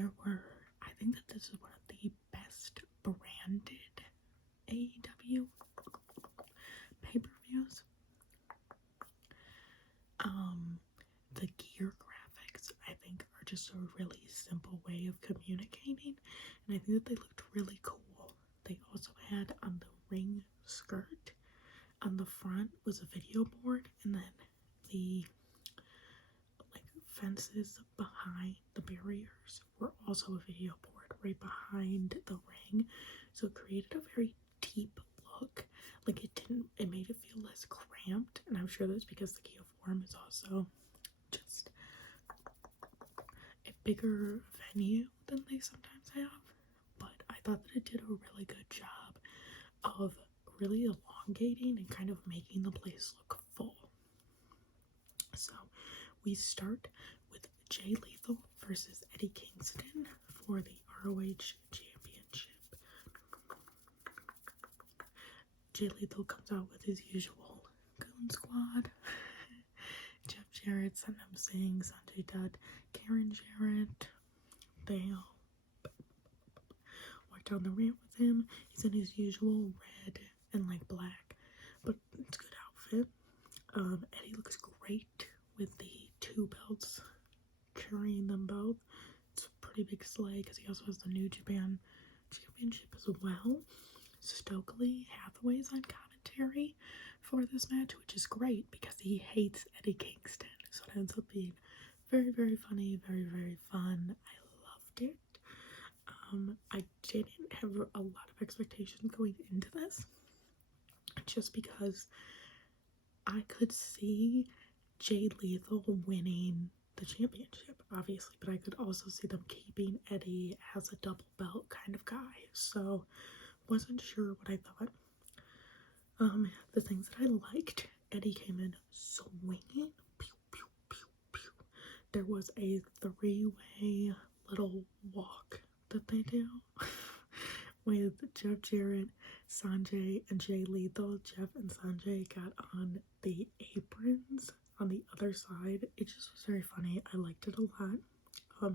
I think that this is one of the best branded AEW pay-per-views. The gear graphics, I think, are just a really simple way of communicating, and I think that they looked really cool. They also had on the ring skirt, on the front was a video board, and then the fences behind the barriers were also a video board right behind the ring, so it created a very deep look. Like it made it feel less cramped, and I'm sure that's because the Kia Forum is also just a bigger venue than they sometimes have. But I thought that it did a really good job of really elongating and kind of making the place look full. So we start with Jay Lethal versus Eddie Kingston for the ROH Championship. Jay Lethal comes out with his usual goon squad. Jeff Jarrett, Satnam Singh, Sanjay Dutt, Karen Jarrett. They all walk down the ramp with him. He's in his usual red and black, but it's a good outfit. Eddie looks great with the 2 belts, carrying them both. It's a pretty big sleigh because he also has the New Japan Championship as well. Stokely Hathaway's on commentary for this match, which is great because he hates Eddie Kingston, so it ends up being very, very funny, very, very fun. I loved it. I didn't have a lot of expectations going into this, just because I could see Jay Lethal winning the championship, obviously, but I could also see them keeping Eddie as a double belt kind of guy, so wasn't sure what I thought. The things that I liked, Eddie came in swinging, pew, pew, pew, pew. There was a 3-way little walk that they do with Jeff Jarrett, Sanjay, and Jay Lethal. Jeff and Sanjay got on the aprons on the other side. It just was very funny. I liked it a lot.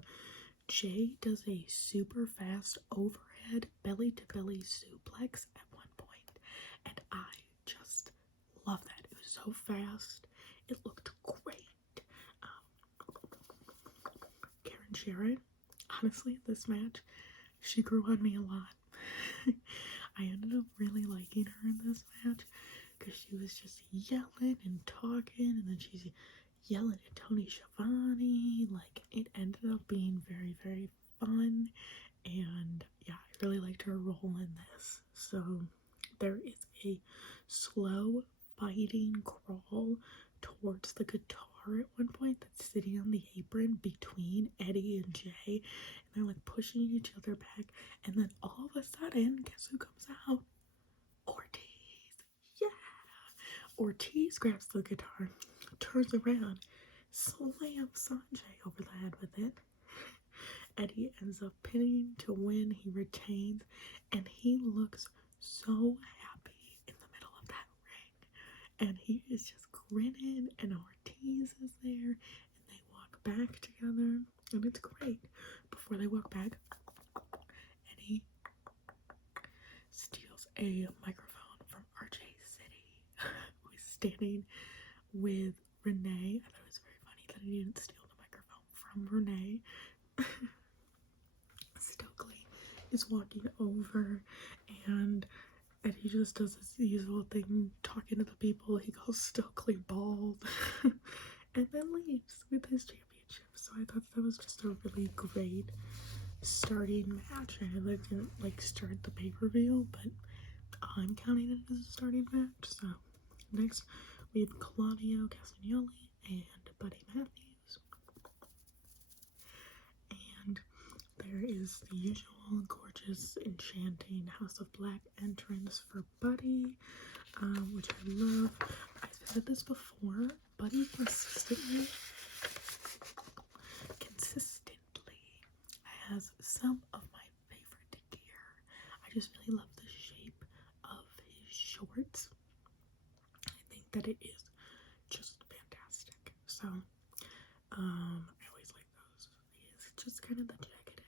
Jay does a super fast overhead belly to belly suplex at one point, and I just love that. It was so fast. It looked great. Karen Jarrett, honestly, this match, she grew on me a lot. I ended up really liking her in this match because she was just yelling and talking, and then she's yelling at Tony Schiavone. It ended up being very, very fun, and yeah, I really liked her role in this. So there is a slow fighting crawl towards the guitar at one point that's sitting on the apron between Eddie and Jay, and they're pushing each other back, and then all of a sudden, guess who comes out? Ortiz. Yeah! Ortiz grabs the guitar, turns around, slams Sanjay over the head with it. Eddie ends up pinning to win. He retains, and he looks so happy in the middle of that ring. And he is just grinning, and Ortiz is there, and they walk back together, and it's great. Before they walk back, Eddie steals a microphone from RJ City, who is standing with Renee. I thought it was very funny that he didn't steal the microphone from Renee. Stokely is walking over, and he just does his usual thing, talking to the people. He calls Stokely bald, and then leaves with his championship. So I thought that was just a really great starting match. I didn't start the pay-per-view, but I'm counting it as a starting match. So next we have Claudio Castagnoli and Buddy Matthews, and there is the usual gorgeous, enchanting House of Black entrance for Buddy, which I love. I've said this before, Buddy consistently has some of my favorite gear. I just really love the shape of his shorts. I think that it is just fantastic. So, I always like those. It's just kind of the jagged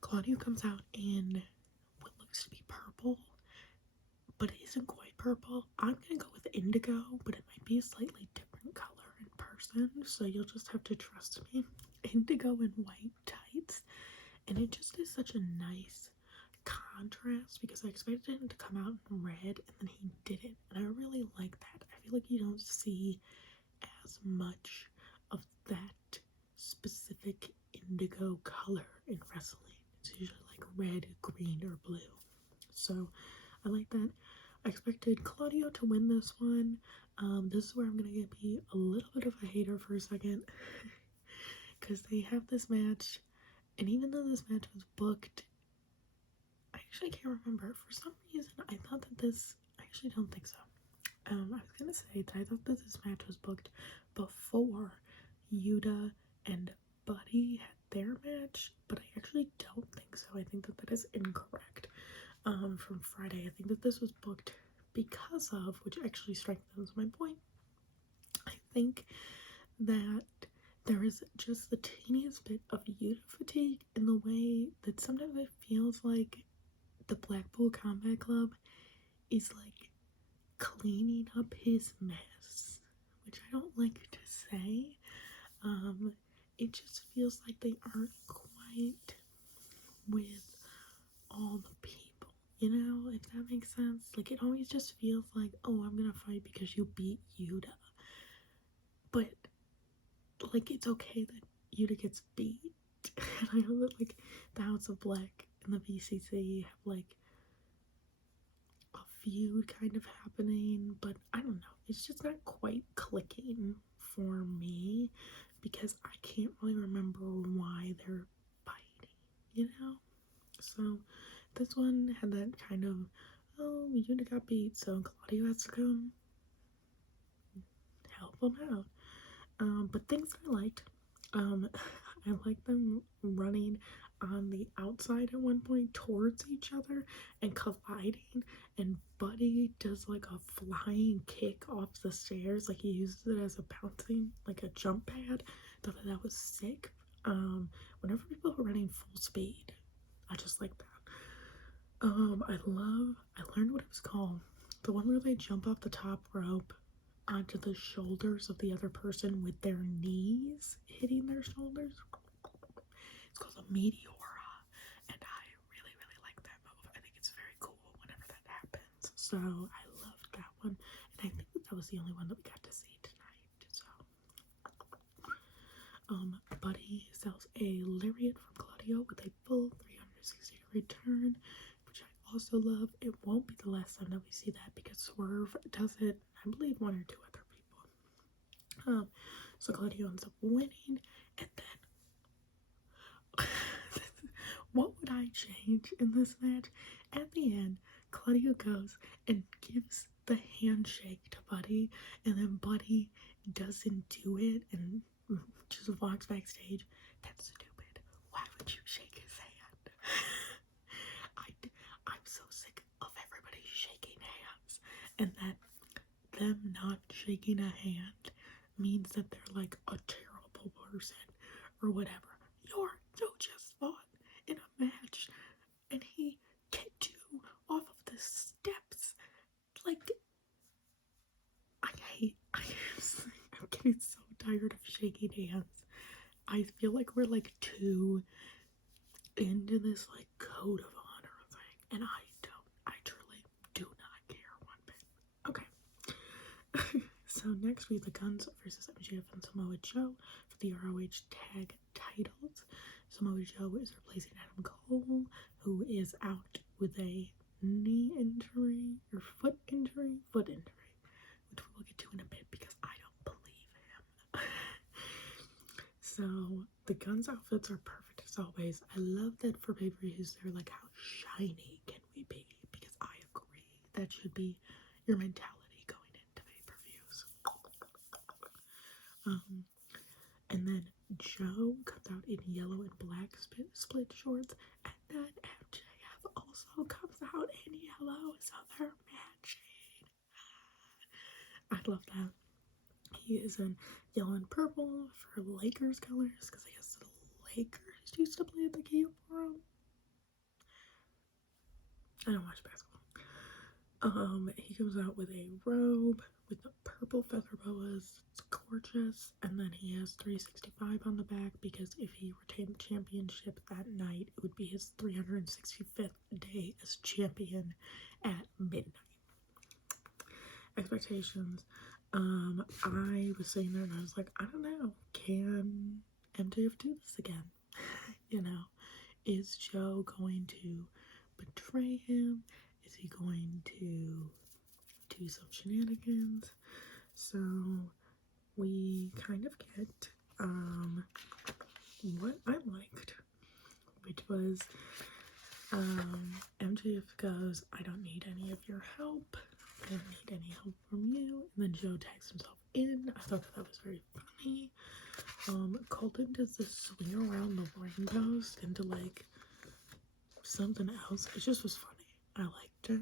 Claudio comes out in what looks to be purple, but it isn't quite purple. I'm gonna go with indigo, but it might be a slightly different color in person, so you'll just have to trust me. Indigo and white tights, and it just is such a nice contrast because I expected him to come out in red and then he didn't, and I really like that. I feel like you don't see as much of that specific indigo color in wrestling. It's usually like red, green, or blue. So I like that. I expected Claudio to win this one. This is where I'm gonna be a little bit of a hater for a second because they have this match, and even though this match was booked, I actually can't remember. For some reason, I thought that this. I actually don't think so. I was gonna say that I thought that this match was booked before Yuta and Buddy had their match, but I actually don't think so. I think that that is incorrect. From Friday, I think that this was booked because of, which actually strengthens my point. I think that there is just the teeniest bit of Yuta fatigue in the way that sometimes it feels like the Blackpool Combat Club is like cleaning up his mess, which I don't like to say. It just feels like they aren't quite with all the people, you know, if that makes sense. Like, it always just feels like, oh, I'm gonna fight because you beat Yuta. But, like, it's okay that Yuta gets beat. And I know that, like, the House of Black and the BCC have, like, a feud kind of happening, but I don't know. It's just not quite clicking for me because I can't really remember why they're fighting, you know? So this one had that kind of, oh, Yuta got beat, so Claudio has to come help him out. But things I liked. I like them running on the outside at one point towards each other and colliding, and Buddy does like a flying kick off the stairs, like he uses it as a bouncing, like a jump pad. Thought that was sick. Whenever people are running full speed, I just like that. I learned what it was called. The one where they jump off the top rope onto the shoulders of the other person with their knees hitting their shoulders. It's called a meteora, and I really, really like that move. I think it's very cool whenever that happens. So I loved that one, and I think that was the only one that we got to see tonight. So, Buddy sells a lariat from Claudio with a full 360-degree turn, which I also love. It won't be the last time that we see that because Swerve does it, I believe, one or two other people. So Claudio ends up winning, and then what would I change in this match? At the end, Claudio goes and gives the handshake to Buddy, and then Buddy doesn't do it and just walks backstage. That's stupid. Why would you shake his hand? I'm so sick of everybody shaking hands, and that them not shaking a hand means that they're like a terrible person or whatever. You just fought in a match and he kicked you off of the steps. Like, I'm getting so tired of shaking hands. I feel like we're like too into this like code of honor thing, and I truly do not care one bit. Okay. So next we have the Guns versus MJF and Samoa Joe for the ROH tag titles. Samoa Joe is replacing Adam Cole, who is out with a knee injury or foot injury, which we'll get to in a bit because I don't believe him. So the Guns outfits are perfect as always. I love that for pay-per-views they're like, how shiny can we be? Because I agree that should be your mentality going into pay-per-views. And then Joe comes out in yellow and black split shorts, and then MJF also comes out in yellow, so they're matching. I love that. He is in yellow and purple for Lakers colors, because I guess the Lakers used to play at the Kia Forum. I don't watch basketball. He comes out with a robe with the purple feather boas. It's gorgeous. And then he has 365 on the back because if he retained the championship that night, it would be his 365th day as champion at midnight. Expectations. I was sitting there and I was like, I don't know, can MJF do this again? You know, is Joe going to betray him? Is he going to do some shenanigans? So we kind of get what I liked, which was MJF goes, I don't need any of your help. I don't need any help from you. And then Joe tags himself in. I thought that was very funny. Colton does this swing around the ring post into like something else. It just was funny. I liked it.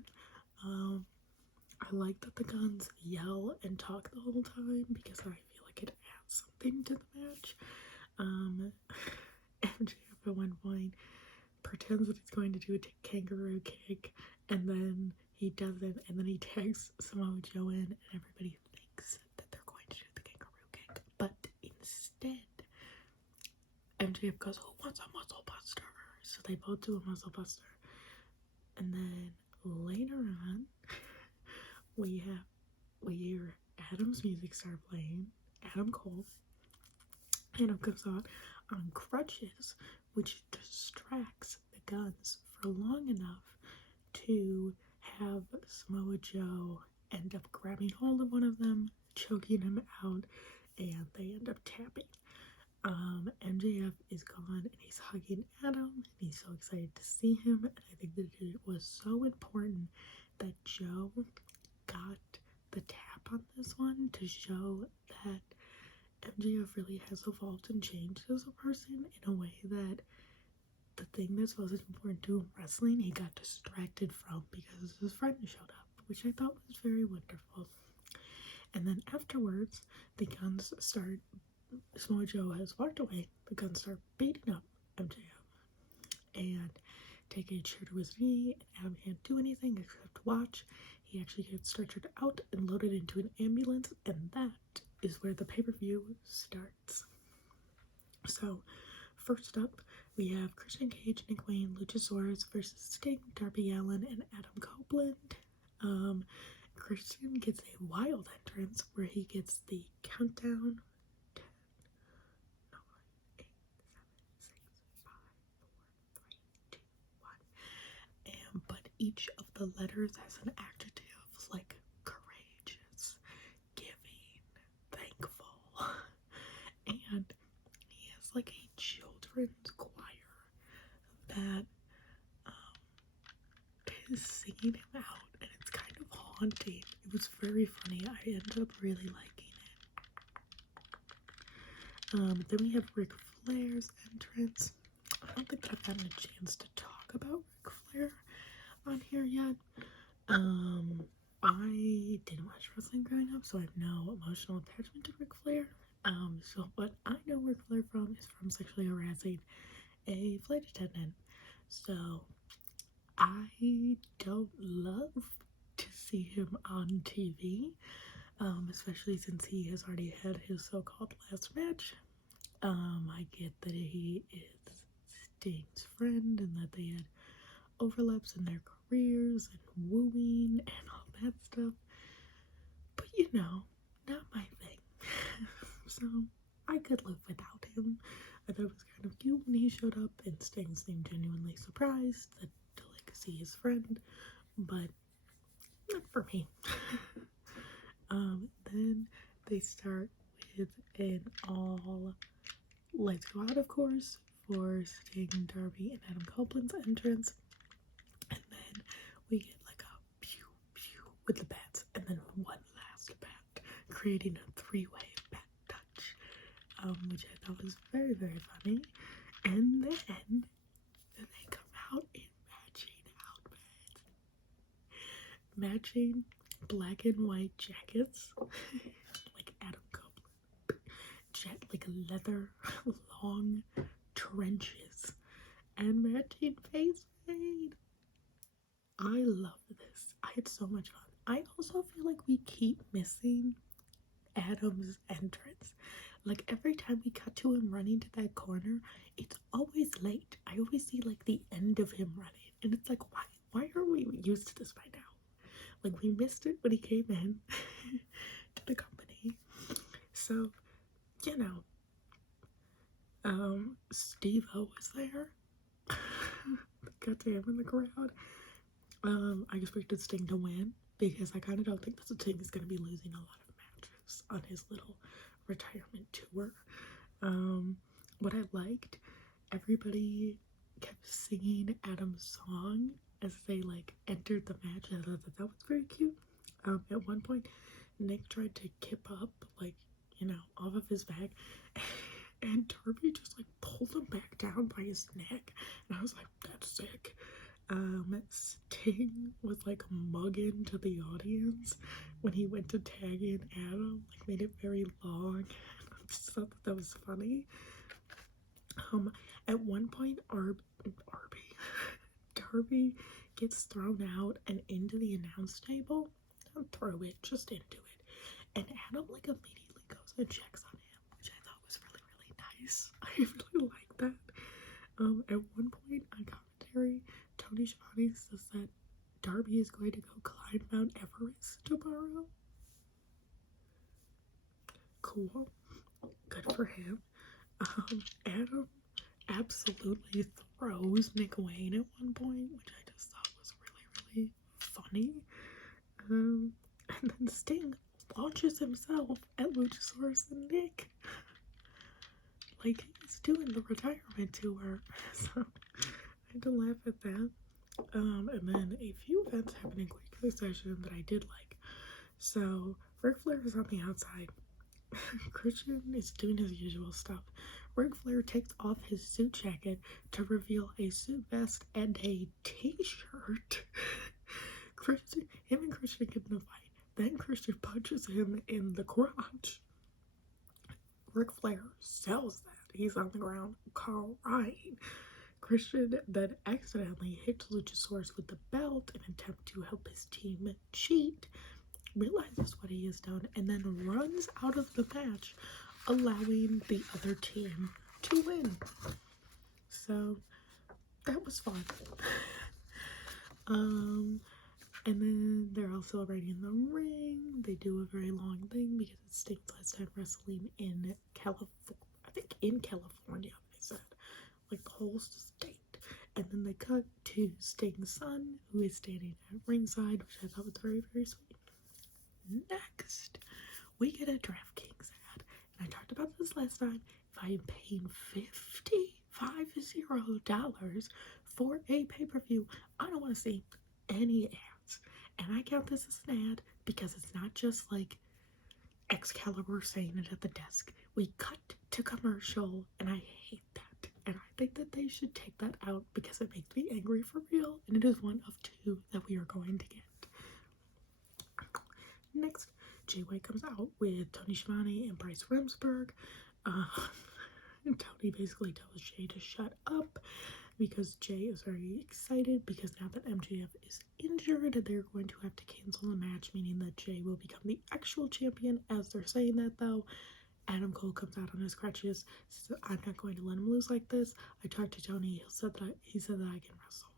I like that the Guns yell and talk the whole time because I feel like it adds something to the match. MJF at one point pretends that he's going to do a kangaroo kick, and then he doesn't, and then he tags Samoa Joe in, and everybody thinks that they're going to do the kangaroo kick, but instead MJF goes, who wants a muscle buster? So they both do a muscle buster, and then later on we hear Adam's music start playing. Adam Cole. Adam comes on crutches, which distracts the Guns for long enough to have Samoa Joe end up grabbing hold of one of them, choking him out, and they end up tapping. MJF is gone and he's hugging Adam and he's so excited to see him, and I think that it was so important that Joe got the tap on this one to show that MJF really has evolved and changed as a person in a way that the thing that's most important to him, wrestling, he got distracted from because his friend showed up, which I thought was very wonderful. And then afterwards, the Guns start, Samoa Joe has walked away, the Guns start beating up MJF and take a chair to his knee, and Adam can't do anything except watch. He actually gets stretchered out and loaded into an ambulance, and that is where the pay-per-view starts. So, first up, we have Christian Cage, Nick Wayne, Luchasaurus versus Sting, Darby Allin, and Adam Copeland. Christian gets a wild entrance where he gets the countdown 10, 9, 8, 7, 6, 5, 4, 3, 2, 1. But each of the letters has an adjective like courageous, giving, thankful, and he has like a children's choir that is singing him out, and it's kind of haunting. It was very funny. I ended up really liking it. Then we have Ric Flair's entrance. I don't think I've gotten a chance to talk about Ric Flair on here yet. I didn't watch wrestling growing up, so I have no emotional attachment to Ric Flair. So what I know Ric Flair from is from sexually harassing a flight attendant. So I don't love to see him on TV, especially since he has already had his so-called last match. I get that he is Sting's friend and that they had overlaps in their careers and wooing and all that stuff, but you know, not my thing. So I could live without him. I thought it was kind of cute when he showed up, and Sting seemed genuinely surprised to like see his friend, but not for me. Then they start with an all lights go out, of course, for Sting, Darby, and Adam Copeland's entrance. And then we get like a pew pew with the bats, and then one last bat, creating a three-way bat touch, which I thought was very, very funny. And then they come out in matching black and white jackets, like Adam Copeland, like leather long trenches, and matching face paint. I love this. I had so much fun. I also feel like we keep missing Adam's entrance. Like every time we cut to him running to that corner, it's always late. I always see like the end of him running, and it's like, why are we used to this by now? Like we missed it when he came in to the company. So, you know, Steve-O was there. Got to him in the crowd. I expected Sting to win because I kind of don't think that Sting is going to be losing a lot of matches on his little retirement tour. What I liked, everybody kept singing Adam's song as they like entered the match. I thought that was very cute. At one point, Nick tried to kip up, like, you know, off of his back, and Darby just like pulled him back down by his neck, and I was like, that's sick. Sting was like mugging to the audience when he went to tag in Adam, like made it very long. I just thought that was funny. At one point, Darby gets thrown out and into the announce table. Don't throw it, just into it. And Adam like immediately goes and checks on him, which I thought was really, really nice. I really like that. At one point on commentary, Tony Schiavone says that Darby is going to go climb Mount Everest tomorrow. Cool. Good for him. Adam absolutely throws Nick Wayne at one point, which I just thought was really, really funny. And then Sting launches himself at Luchasaurus and Nick. Like, he's doing the retirement tour. So, I had to laugh at that. And then a few events happened in quick succession that I did like. So, Ric Flair is on the outside. Christian is doing his usual stuff. Ric Flair takes off his suit jacket to reveal a suit vest and a t-shirt. Him and Christian get in a fight. Then Christian punches him in the crotch. Ric Flair sells that. He's on the ground crying. Christian then accidentally hits Luchasaurus with the belt in an attempt to help his team cheat, realizes what he has done, and then runs out of the match, allowing the other team to win. So that was fun. And then they're all celebrating in the ring. They do a very long thing because it's Sting's last time wrestling in California. I think in California, they said. Like the whole state. And then they cut to Sting's son, who is standing at ringside, which I thought was very, very sweet. Next, we get a DraftKings ad. And I talked about this last time. If I am paying $50 for a pay-per-view, I don't want to see any ads. And I count this as an ad because it's not just like Excalibur saying it at the desk. We cut to commercial, and I hate that. And I think that they should take that out because it makes me angry for real, and it is one of two that we are going to get. Next, Jay White comes out with Tony Schiavone and Bryce Remsburg. Tony basically tells Jay to shut up because Jay is very excited because now that MJF is injured, they're going to have to cancel the match, meaning that Jay will become the actual champion. As they're saying that, though, Adam Cole comes out on his crutches, says, I'm not going to let him lose like this. I talked to Tony, he said that I can wrestle.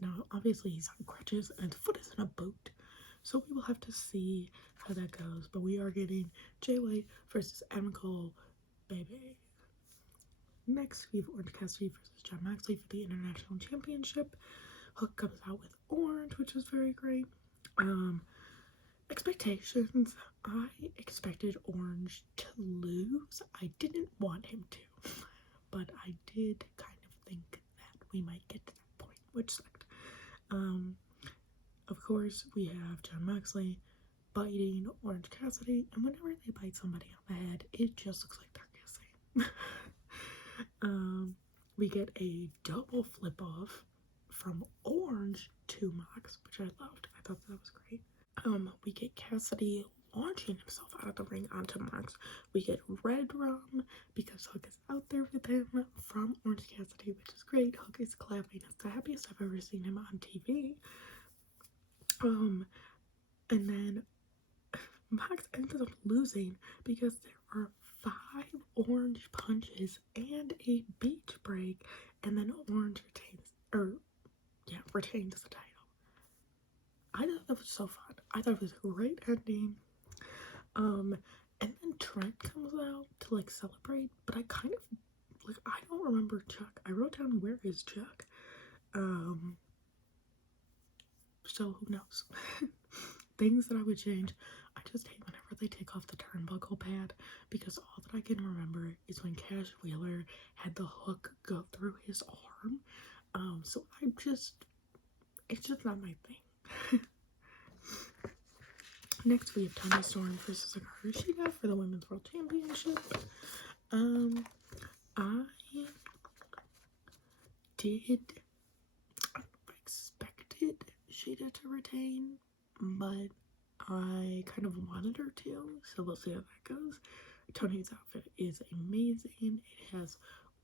Now, obviously, he's on crutches, and his foot is in a boot, so we will have to see how that goes, but we are getting Jay White versus Adam Cole, baby. Next, we have Orange Cassidy versus Jon Moxley for the International Championship. Hook comes out with Orange, which is very great. Expectations. I expected Orange to lose. I didn't want him to, but I did kind of think that we might get to that point, which sucked. Of course, we have Jon Moxley biting Orange Cassidy, and whenever they bite somebody on the head, it just looks like they're kissing. We get a double flip off from Orange to Mox, which I loved. I thought that was great. We get Cassidy launching himself out of the ring onto Mox. We get red rum because Hook is out there with him from Orange Cassidy, which is great. Hook is clapping. It's the happiest I've ever seen him on TV. And then Mox ended up losing because there were 5 orange punches and a beach break, and then Orange retains the title. I thought that was so fun. I thought it was a great ending. And then Trent comes out to like celebrate, but I kind of like, I don't remember Chuck. I wrote down where is Chuck. So who knows? Things that I would change. I just hate whenever they take off the turnbuckle pad, because all that I can remember is when Cash Wheeler had the hook go through his arm. So it's just not my thing. Next we have Toni Storm versus Hikaru Shida for the Women's World Championship. I expected Shida to retain, but I kind of wanted her to, so we'll see how that goes. Toni's outfit is amazing. It has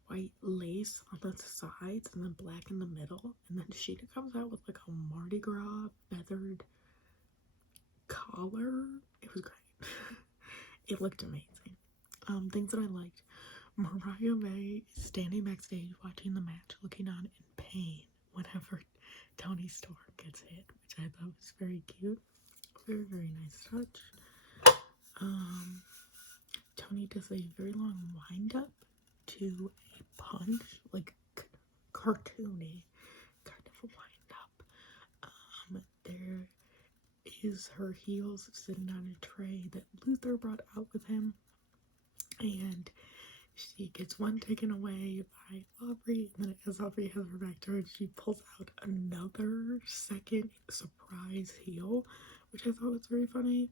white lace on the sides and then black in the middle, and then Shida comes out with like a Mardi Gras feathered collar. It was great. It looked amazing. Things that I liked: Mariah May is standing backstage watching the match, looking on in pain whenever Toni Storm gets hit, which I thought was very cute. Very, very nice touch. Toni does a very long wind up to a punch, like cartoony kind of a wind up. There is her heels sitting on a tray that Luther brought out with him, and she gets one taken away by Aubrey, and then as Aubrey has her back to her, she pulls out another second surprise heel, which I thought was very funny.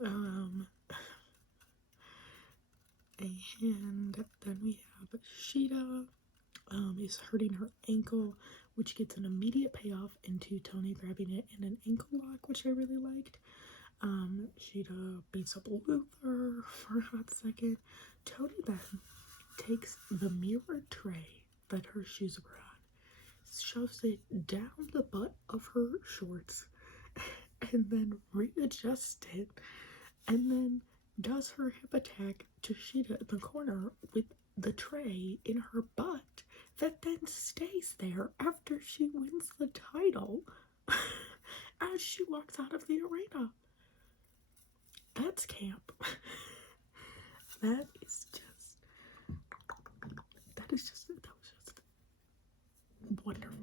And then we have Shida is hurting her ankle, which gets an immediate payoff into Toni grabbing it in an ankle lock, which I really liked. Shida beats up Luther for a hot second. Toni then takes the mirror tray that her shoes were on, shoves it down the butt of her shorts, and then readjusts it, and then does her hip attack to Shida in the corner with the tray in her butt that then stays there after she wins the title as she walks out of the arena. That's camp. That was just wonderful.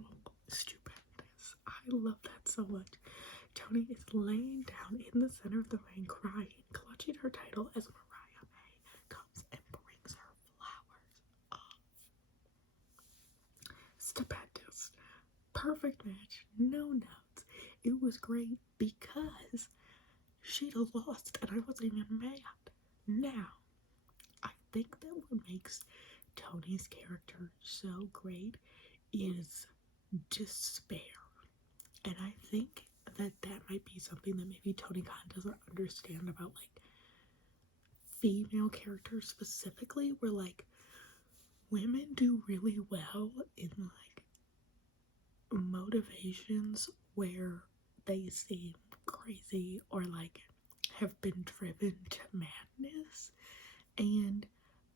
Stupendous. I love that so much. Toni is laying down in the center of the ring, crying, clutching her title as Mariah May comes and brings her flowers. Stupendous. Perfect match. No notes. It was great because Shida lost and I wasn't even mad. Now, I think that what makes Toni's character so great is despair. And I think that might be something that maybe Tony Khan doesn't understand about like female characters specifically, where like women do really well in like motivations where they seem crazy or like have been driven to madness, and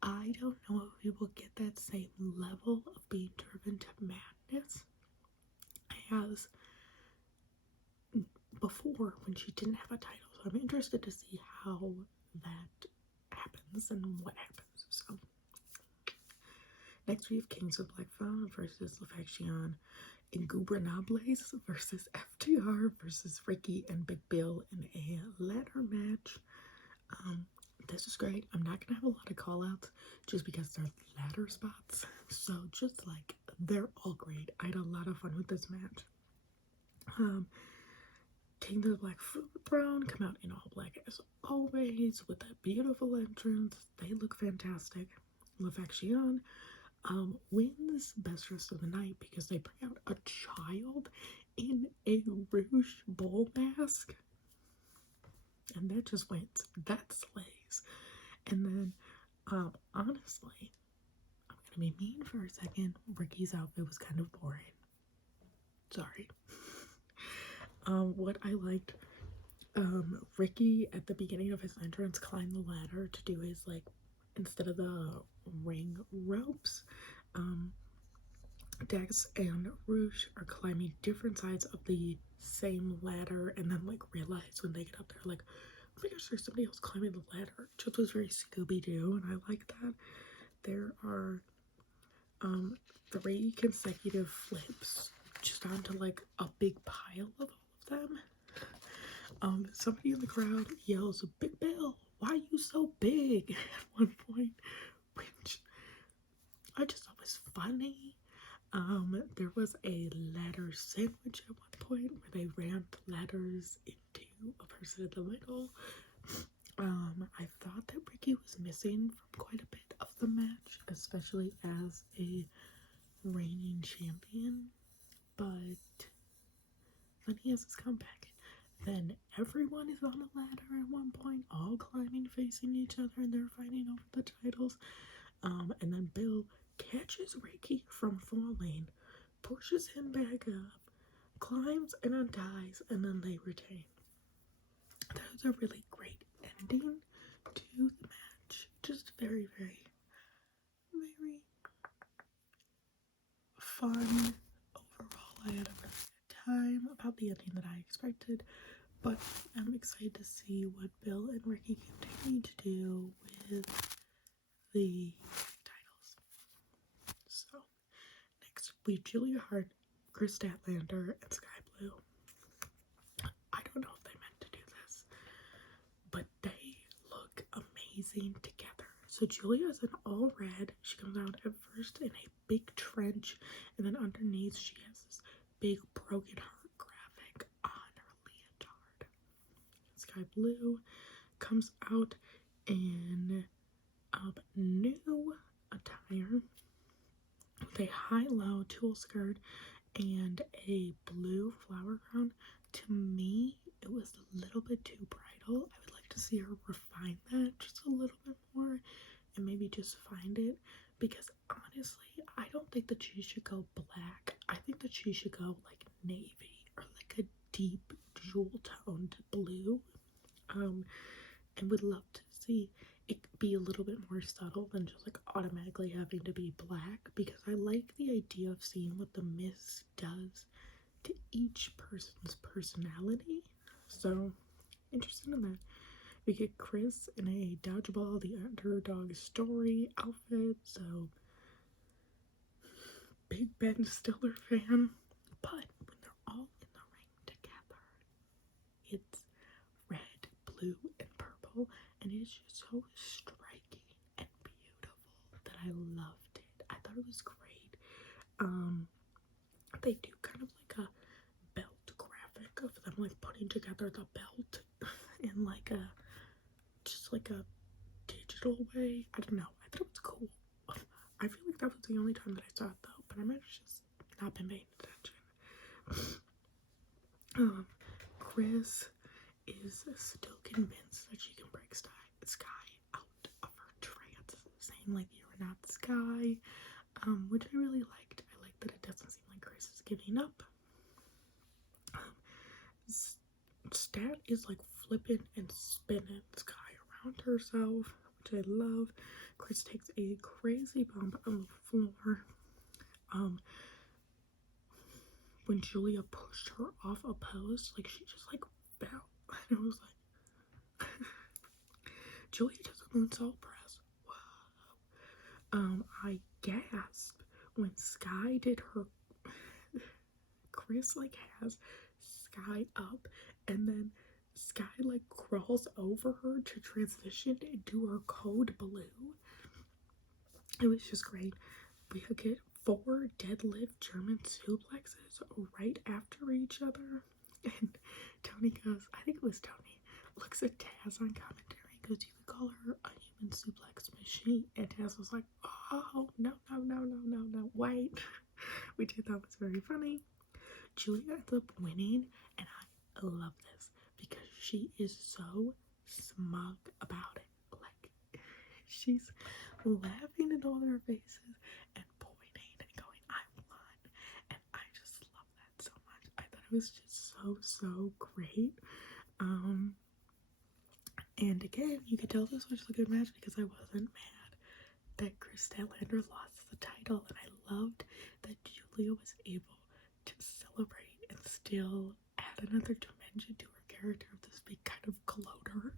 I don't know if people get that same level of being driven to madness as before when she didn't have a title. So I'm interested to see how that happens and what happens. So next we have Kingston versus Relaxation, Ingobernables versus FTR versus Ricky and Big Bill in a ladder match. This is great. I'm not gonna have a lot of call outs just because they're ladder spots, so just like they're all great. I had a lot of fun with this match. King of the Black Throne come out in all black as always with that beautiful entrance. They look fantastic. Relaxation wins best dressed of the night because they bring out a child in a Rouge Bowl mask. and that just wins. That slays. And then, honestly, I'm gonna be mean for a second. Ricky's outfit was kind of boring. Sorry. What I liked, Ricky at the beginning of his entrance climbed the ladder to do his, like, instead of the ring ropes, Dax and Rouge are climbing different sides of the same ladder, and then, like, realize when they get up there, like, oh my gosh, there's somebody else climbing the ladder. It just was very Scooby-Doo, and I like that. There are 3 consecutive flips just onto, like, a big pile of all of them. Somebody in the crowd yells, "Big Bill, why are you so big?" at one point, which I just thought was funny. There was a ladder sandwich at one point where they rammed ladders into a person in the middle. I thought that Ricky was missing from quite a bit of the match, especially as a reigning champion, but then he has his comeback. Then everyone is on a ladder at one point, all climbing, facing each other, and they're fighting over the titles. And then Bill catches Ricky from falling, pushes him back up, climbs and unties, and then they retain. That was a really great ending to the match. Just very, very, very fun overall. I had a really good time, about the ending that I expected, but I'm excited to see what Bill and Ricky continue to do with the titles. So, next we have Julia Hart, Chris Statlander, and Sky Blue. I don't know if they meant to do this, but they look amazing together. So Julia's in all red. She comes out at first in a big trench, and then underneath she has this big broken heart graphic on her leotard. Sky Blue comes out in new attire with a high-low tulle skirt and a blue flower crown. To me, it was a little bit too bridal. I would like to see her refine that just a little bit more and maybe just find it, because honestly, I don't think that she should go black. I think that she should go like navy or like a deep jewel toned blue. And would love to see it be a little bit more subtle than just like automatically having to be black, because I like the idea of seeing what the mist does to each person's personality. So interested in that. We get Chris in a Dodgeball the Underdog Story outfit, so big Ben Stiller fan. But when they're all in the ring together, it's red, blue, and purple, and it's just so striking and beautiful that I loved it. I thought it was great. They do kind of like a belt graphic of them like putting together the belt in like a just like a digital way. I don't know. I thought it was cool. I feel like that was the only time that I saw it though, but I might have just not been paying attention. Chris is still convinced that she can break Sky out of her trance, saying like you're not Sky, which I really liked. I like that it doesn't seem like Chris is giving up. Stat is like flipping and spinning Sky around herself, which I love. Chris takes a crazy bump on the floor. When Julia pushed her off a post, like she just like fell. And I was like, Julia does a moonsault press. Wow. I gasped when Sky did her. Chris like has Sky up, and then Sky like crawls over her to transition into her code blue. It was just great. We get 4 deadlift German suplexes right after each other, and Tony goes, I think it was Tony, looks at Taz on commentary and goes, you could call her a human suplex machine, and Taz was like, oh, no, wait, which I thought was very funny. Julia ends up winning, and I love this because she is so smug about it. Like, she's laughing in all their faces and pointing and going, I won. And I just love that so much. I thought it was just so great. And again, you could tell this was a good match because I wasn't mad that Statlander lost the title, and I loved that Julia was able to celebrate and still add another dimension to her character of this big kind of gloater,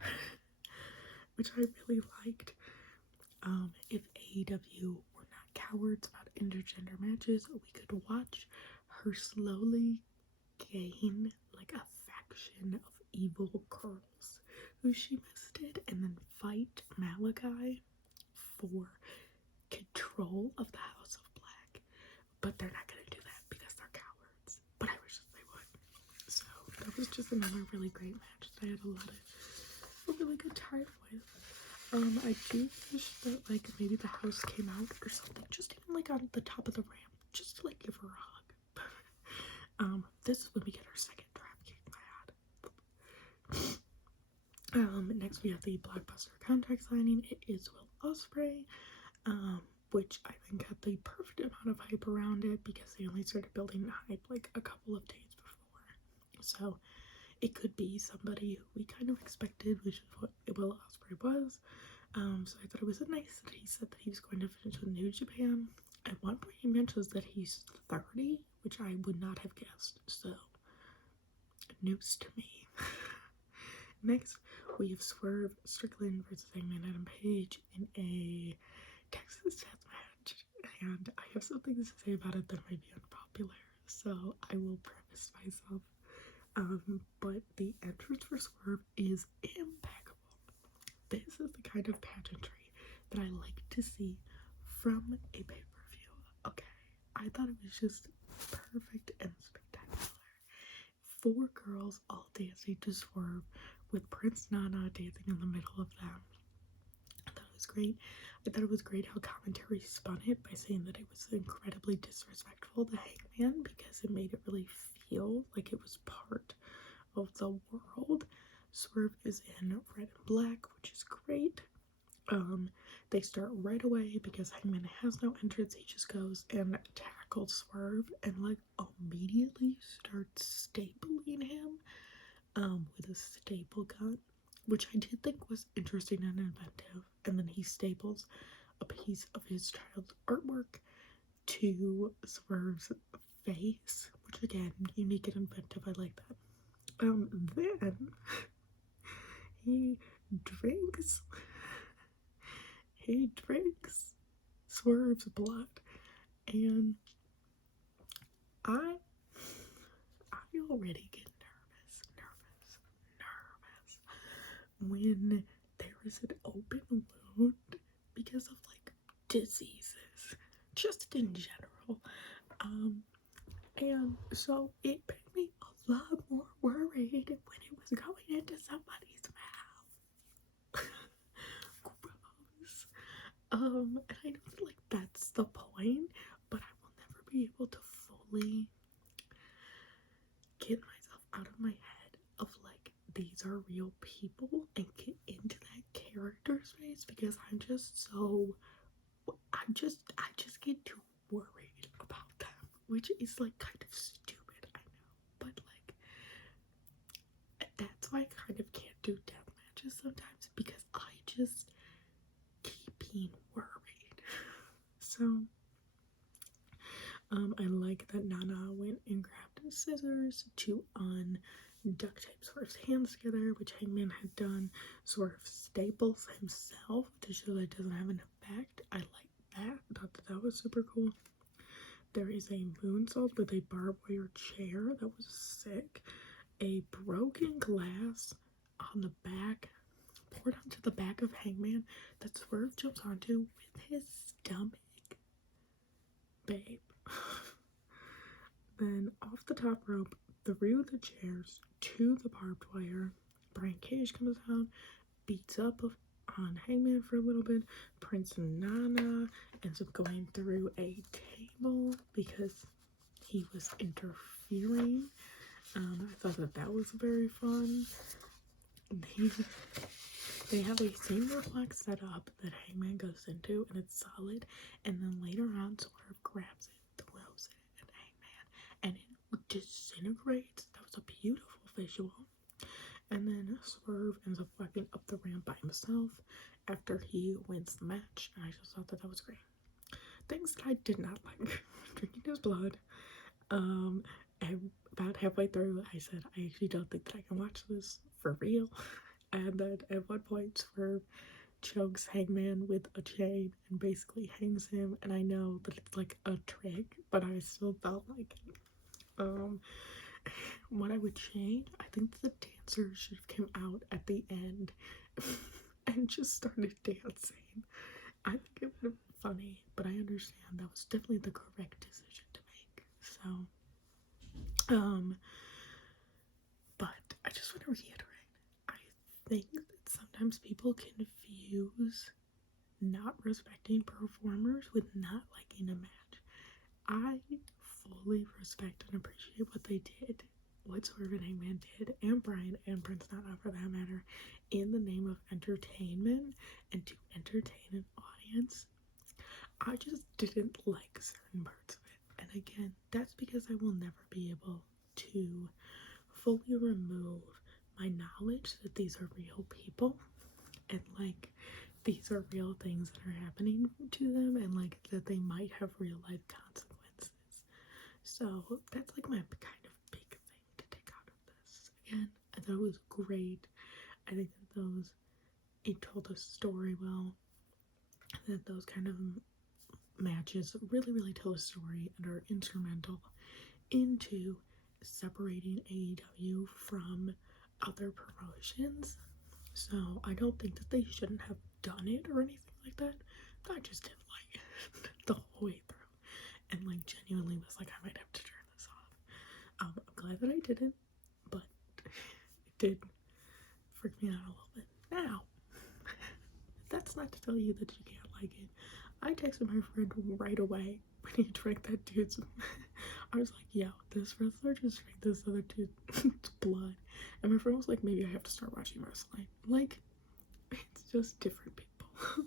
which I really liked. If AEW were not cowards about intergender matches, we could watch her slowly gain like a faction of evil girls who she misted and then fight Malachi for control of the House of Black. But they're not gonna do that because they're cowards. But I wish they would. So that was just another really great match that I had a really good time with. I do wish that like maybe the house came out or something, just even like on the top of the ramp, just to like give her a hug. This is when we get our second draft kick ad. Next we have the Blockbuster contract signing. It is Will Ospreay, which I think had the perfect amount of hype around it because they only started building the hype like a couple of days before. So it could be somebody who we kind of expected, which is what Will Ospreay was. So I thought it was nice that he said that he was going to finish with New Japan. At one point he mentions that he's 30, which I would not have guessed, so news to me. Next, we have Swerve Strickland versus Hangman Adam Page in a Texas death match, and I have some things to say about it that might be unpopular, so I will preface myself. But the entrance for Swerve is impeccable. This is the kind of pageantry that I like to see from a pay-per-view. Okay, I thought it was just perfect and spectacular. 4 girls all dancing to Swerve with Prince Nana dancing in the middle of them. I thought it was great. I thought it was great how commentary spun it by saying that it was incredibly disrespectful to Hangman because it made it really feel like it was part of the world. Swerve is in red and black, which is great. They start right away because Hangman has no entrance. He just goes and tackles Swerve and like immediately starts stapling him with a staple gun, which I did think was interesting and inventive. And then he staples a piece of his child's artwork to Swerve's face, which again, unique and inventive. I like that. Then he drinks Swerve's blood, and I already get nervous when there is an open wound because of like diseases, just in general. And so it made me a lot more worried when it was going into somebody's mouth. Gross. And I know that like that's the point, but I will never be able to fully get myself out of my head of like these are real people and get into that character space because I'm just so I just get too worried about them, which is like kind of stupid, I know, but like that's why I kind of can't do death matches sometimes because I just keep being worried. So I like that Nana went and grabbed scissors to unduct tape Swerve's hands together, which Hangman had done. Swerve staples himself to show that it doesn't have an effect. I like that. Thought that was super cool. There is a moonsault with a barbed wire chair. That was sick. A broken glass on the back, poured onto the back of Hangman that Swerve jumps onto with his stomach. Babe. Then off the top rope, through the chairs to the barbed wire, Brian Cage comes out, beats up on Hangman for a little bit. Prince Nana ends up going through a table because he was interfering. I thought that was very fun. they have a single block setup that Hangman goes into, and it's solid. And then later on, Swerve grabs it, throws it at Hangman, and it disintegrates. That was a beautiful visual. And then Swerve ends up walking up the ramp by himself after he wins the match. And I just thought that that was great. Things that I did not like: drinking his blood. And about halfway through, I said, I actually don't think that I can watch this for real. And then at one point, Swerve chokes Hangman with a chain and basically hangs him. And I know that it's like a trick, but I still felt like it. What I would change, I think the dancer should have come out at the end and just started dancing. I think it would have been funny, but I understand that was definitely the correct decision to make. So, but I just want to reiterate, I think that sometimes people confuse not respecting performers with not liking a match. I fully respect and appreciate what they did, what Swerve and Hangman did, and Brian and Prince Nana for that matter, in the name of entertainment and to entertain an audience. I just didn't like certain parts of it. And again, that's because I will never be able to fully remove my knowledge that these are real people and like these are real things that are happening to them and like that they might have real life consequences. So that's like my kind of big thing to take out of this. Again, I thought it was great. I think that it told a story well. That those kind of matches really tell a story and are instrumental into separating AEW from other promotions. So I don't think that they shouldn't have done it or anything like that. I just didn't like it the whole way through. And like genuinely was like, I might have to turn this off. I'm glad that I didn't, but it did freak me out a little bit. Now, that's not to tell you that you can't like it. I texted my friend right away when he drank that dude's. I was like, yo, this wrestler just drank this other dude's blood. And my friend was like, maybe I have to start watching wrestling. Like, it's just different people.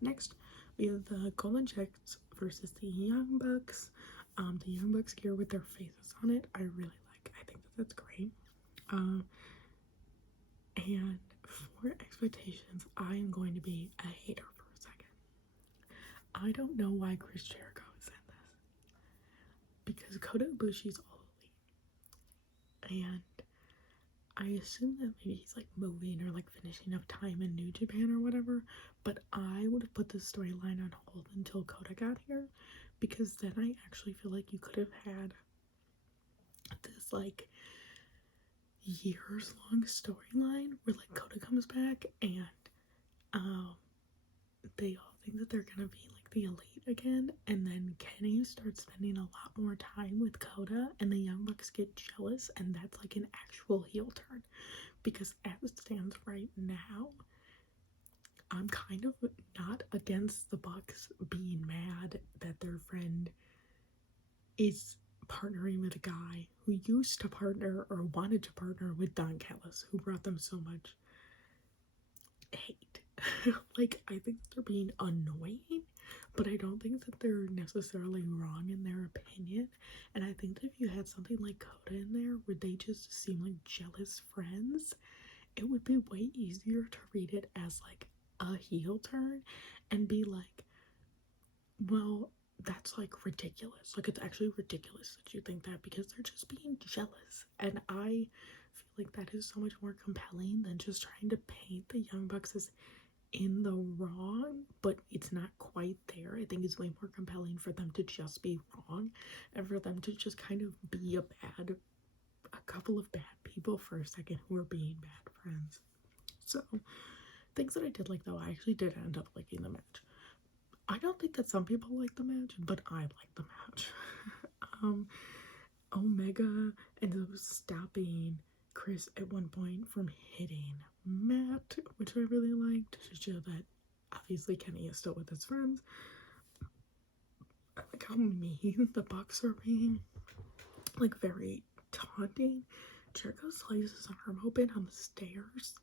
Next, we have the Golden Chicks versus the Young Bucks. The Young Bucks gear with their faces on it, I really like. I think that that's great. And for expectations, I am going to be a hater for a second. I don't know why Chris Jericho is in this. Because Kota Ibushi's all elite. And I assume that maybe he's like moving or like finishing up time in New Japan or whatever. But I would have put this storyline on hold until Kota got here. Because then I actually feel like you could have had this like years long storyline where like Kota comes back and they all think that they're gonna be like the elite again, and then Kenny starts spending a lot more time with Kota and the Young Bucks get jealous, and that's like an actual heel turn. Because as it stands right now, I'm kind of not against the Bucks being mad that their friend is partnering with a guy who used to partner or wanted to partner with Don Callis, who brought them so much hate. Like, I think they're being annoying, but I don't think that they're necessarily wrong in their opinion. And I think that if you had something like Kota in there where they just seem like jealous friends, it would be way easier to read it as like a heel turn and be like, well, that's like ridiculous. Like, it's actually ridiculous that you think that because they're just being jealous. And I feel like that is so much more compelling than just trying to paint the Young Bucks as in the wrong, but it's not quite there. I think it's way more compelling for them to just be wrong and for them to just kind of be a couple of bad people for a second who are being bad friends. So, things that I did like though, I actually did end up liking the match. I don't think that some people like the match, but I like the match. Omega ends up stopping Chris at one point from hitting Matt, which I really liked to show that obviously Kenny is still with his friends. I like how mean the Bucks are being, like very taunting, Jericho slices his arm open on the stairs,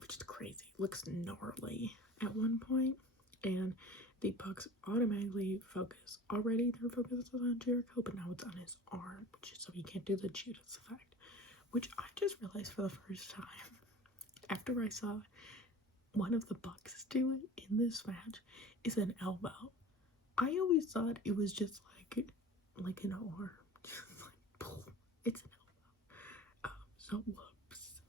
which is crazy. Looks gnarly at one point, and the Bucks automatically focus. Already their focus is on Jericho, but now it's on his arm, which is so he can't do the Judas effect, which I just realized for the first time after I saw one of the Bucks do it in this match is an elbow. I always thought it was just like an arm, just like boom, it's an elbow. So whoops.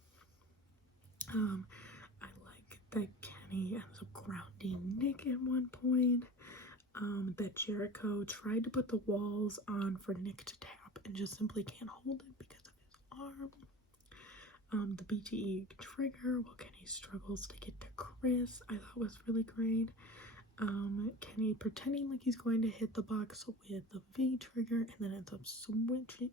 I like that Kenny ends up grounding Nick at one point. That Jericho tried to put the walls on for Nick to tap and just simply can't hold it because of his arm. The BTE trigger while Kenny struggles to get to Chris, I thought was really great. Kenny pretending like he's going to hit the Bucks with the V trigger and then ends up switching,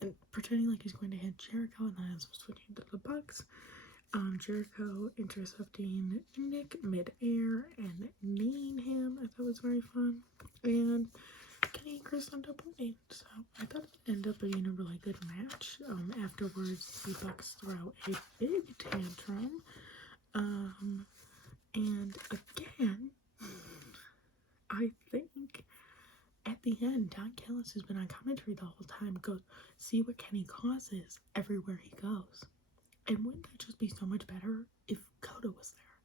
and pretending like he's going to hit Jericho and then ends up switching to the Bucks. Jericho intercepting Nick mid-air and kneeing him. I thought was very fun. And Kenny and Chris end up winning. So I thought it ended up being a really good match. Afterwards, the Bucks throw a big tantrum. And again, I think at the end, Don Callis, who's been on commentary the whole time, goes, see what Kenny causes everywhere he goes. And wouldn't that just be so much better if Coda was there?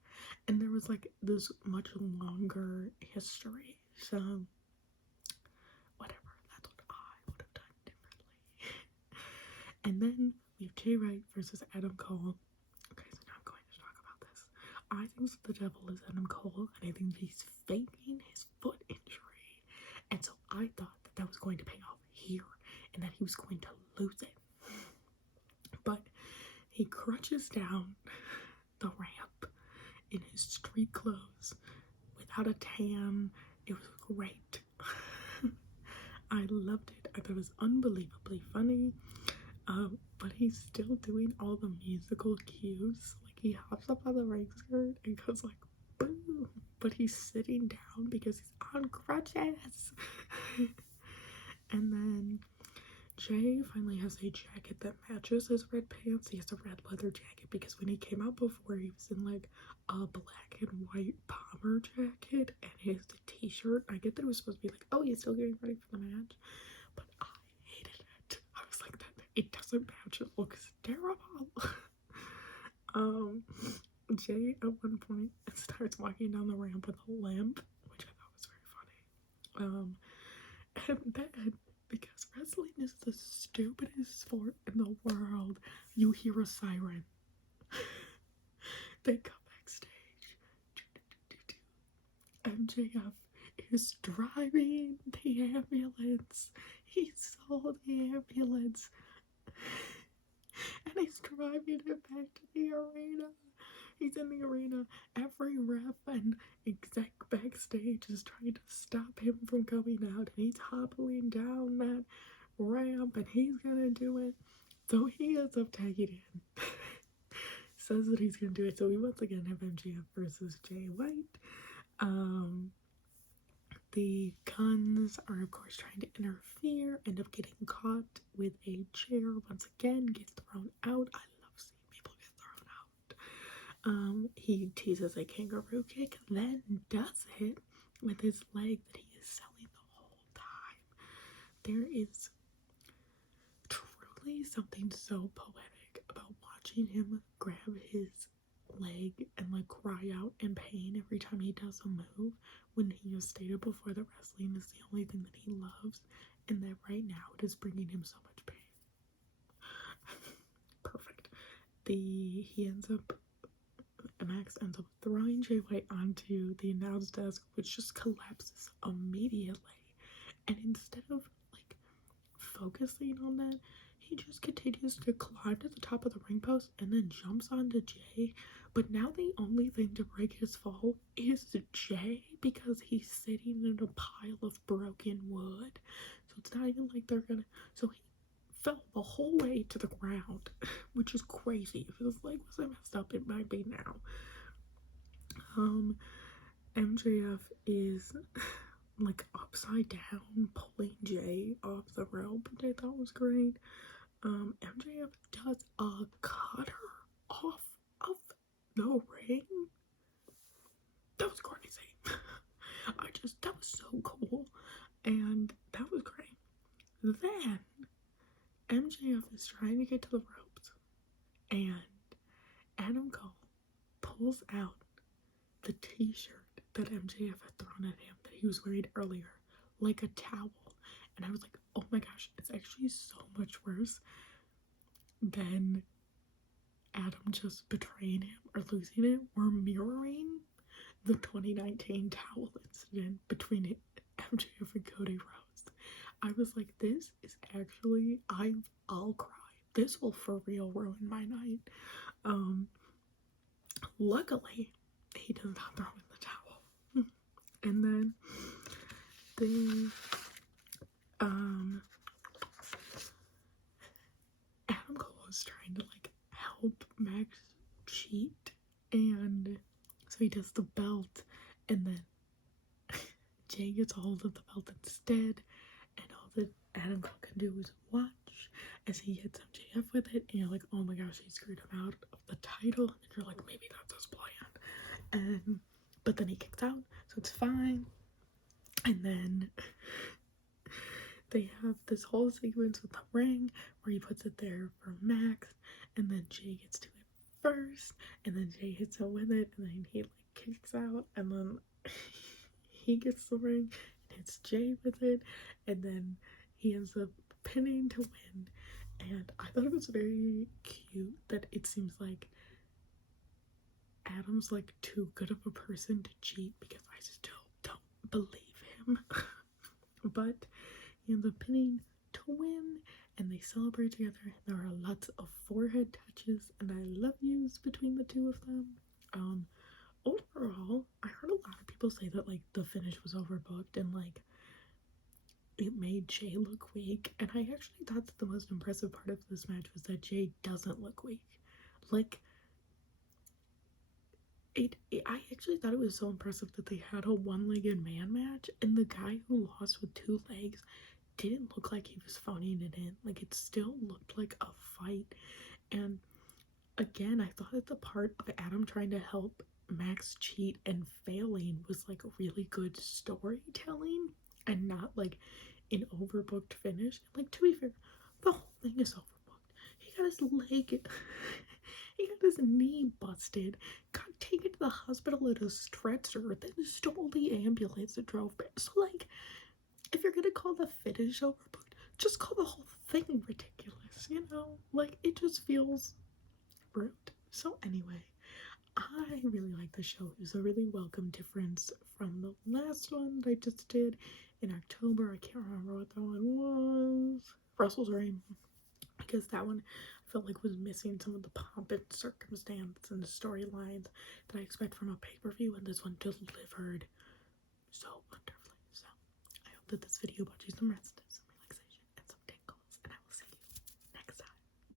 And there was like this much longer history. So, whatever. That's what I would have done differently. And then we have Jay Wright versus Adam Cole. Okay, so now I'm going to talk about this. I think that the devil is Adam Cole, and I think that he's faking his foot injury. And so I thought that that was going to pay off here, and that he was going to lose it. But he crutches down the ramp in his street clothes without a tan. It was great. I loved it. I thought it was unbelievably funny. But he's still doing all the musical cues. Like he hops up on the ring skirt and goes like, boom. But he's sitting down because he's on crutches. And then Jay finally has a jacket that matches his red pants. He has a red leather jacket because when he came out before, he was in like a black and white bomber jacket and his t-shirt. I get that it was supposed to be like, oh, he's still getting ready for the match, but I hated it. I was like, that it doesn't match. It looks terrible. Jay at one point starts walking down the ramp with a limp, which I thought was very funny. And then, because wrestling is the stupidest sport in the world, you hear a siren. They come backstage. MJF is driving the ambulance. He saw the ambulance. And he's driving it back to the arena. He's in the arena. Every ref and exec backstage is trying to stop him from coming out. And he's hobbling down that ramp and he's gonna do it. So he ends up tagging in. Says that he's gonna do it. So we once again have MJF versus Jay White. The Guns are of course trying to interfere, end up getting caught with a chair once again, gets thrown out. I love seeing people get thrown out. He teases a kangaroo kick, then does it with his leg that he is selling the whole time. There is truly something so poetic about watching him grab his leg and like cry out in pain every time he does a move, when he has stated before that wrestling is the only thing that he loves, and that right now it is bringing him so much pain. Perfect. Max ends up throwing Jay White onto the announce desk, which just collapses immediately. And instead of like focusing on that, he just continues to climb to the top of the ring post and then jumps onto Jay. But now the only thing to break his fall is Jay, because he's sitting in a pile of broken wood. So it's not even like they're gonna. So he fell the whole way to the ground, which is crazy. If his leg wasn't messed up, it might be now. MJF is like upside down pulling Jay off the rope, which I thought was great. MJF does a cutter off of the ring. That was crazy. That was so cool. And that was great. Then, MJF is trying to get to the ropes. And Adam Cole pulls out the t-shirt that MJF had thrown at him that he was wearing earlier, like a towel. And I was like, oh my gosh, it's actually so much worse than Adam just betraying him or losing it. We're mirroring the 2019 towel incident between MJF and Cody Rhodes. I was like, this is actually, I'll cry. This will for real ruin my night. Luckily, he does not throw in the towel. And then Adam Cole was trying to like help Max cheat, and so he does the belt, and then Jay gets a hold of the belt instead, and all that Adam Cole can do is watch as he hits MJF with it, and you're like, oh my gosh, he screwed him out of the title, and you're like, maybe that's his plan. But then he kicks out, so it's fine. And then they have this whole sequence with the ring where he puts it there for Max, and then Jay gets to it first, and then Jay hits it with it, and then he like kicks out, and then he gets the ring and hits Jay with it, and then he ends up pinning to win. And I thought it was very cute that it seems like Adam's like too good of a person to cheat, because I still don't believe him. But he ends up pinning to win, and they celebrate together. There are lots of forehead touches and I love yous between the two of them. Overall, I heard a lot of people say that like the finish was overbooked and like it made Jay look weak, and I actually thought that the most impressive part of this match was that Jay doesn't look weak. Like, I actually thought it was so impressive that they had a one-legged man match, and the guy who lost with 2 legs didn't look like he was phoning it in. Like, it still looked like a fight. And again, I thought that the part of Adam trying to help Max cheat and failing was like really good storytelling and not like an overbooked finish. Like, to be fair, the whole thing is overbooked. He got his leg he got his knee busted, got taken to the hospital in a stretcher, then stole the ambulance and drove back. So like, if you're gonna call the finish overbooked, just call the whole thing ridiculous, you know? Like, it just feels rude. So anyway, I really like the show. It was a really welcome difference from the last one that I just did in October. I can't remember what that one was. Wrestledream. Because that one I felt like was missing some of the pomp and circumstance and the storylines that I expect from a pay-per-view, and this one delivered so wonderfully. So I hope that this video brought you some rest.